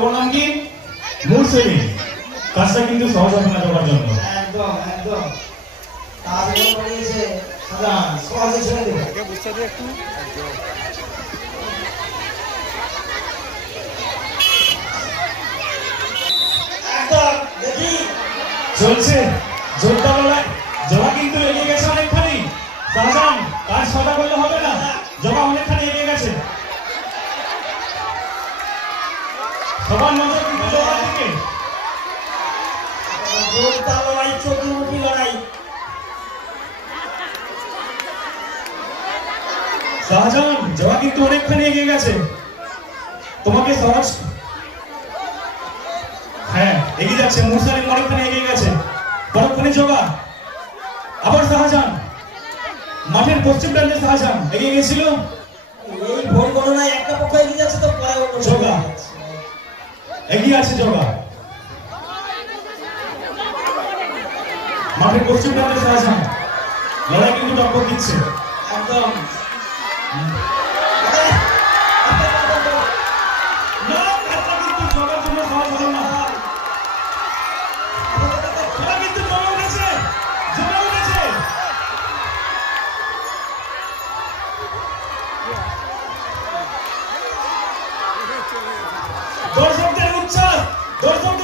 তোমার নাম কি? মুরসেলি। কাজটা কিন্তু সহজ হবে না তোমার জন্য। একদম একদম। তাহলে বানিয়েছে সাদা সহজে ছেড়ে দেবে। আগে বুঝতে দে একটু। একদম দেখি চলছে জোরদার লড়াই। জবা কিন্তু এগিয়ে গেছে অনেকখানি। শাহজাহান কাজ ছটা করলে হবে না, জবা অনেকখানি এগিয়ে গেছে। সবার নজর কিন্তু জবার দিকে। জোরদার লড়াই, চতুর্মুখী লড়াই। শাহজাহান জবা কিন্তু অনেকখানি এগিয়ে গেছে, তোমাকে সহজ। হ্যাঁ এগিয়ে যাচ্ছে, মুরসালিম অনেকখানি এগিয়ে গেছে, বড়খানি জবা। আবার শাহজাহান মাঠের পশ্চিম প্রান্তে শাহজাহান এগিয়ে গেছিল। এই ভোর গণনায় একটা পক্ষ এগিয়ে যাচ্ছে তো পরে অন্য জগা এগিয়ে আছে, জগা মাঠের পশ্চিম প্রান্তে শাহজাহান। লড়াই কিন্তু টক্কর দিচ্ছে একদম। না, কাজটা কিন্তু জগার জন্য সহজ হলো না। জগা কিন্তু জমে উঠেছে, জমে উঠেছে। দর্শকদের উচ্ছ্বাস, দর্শকদের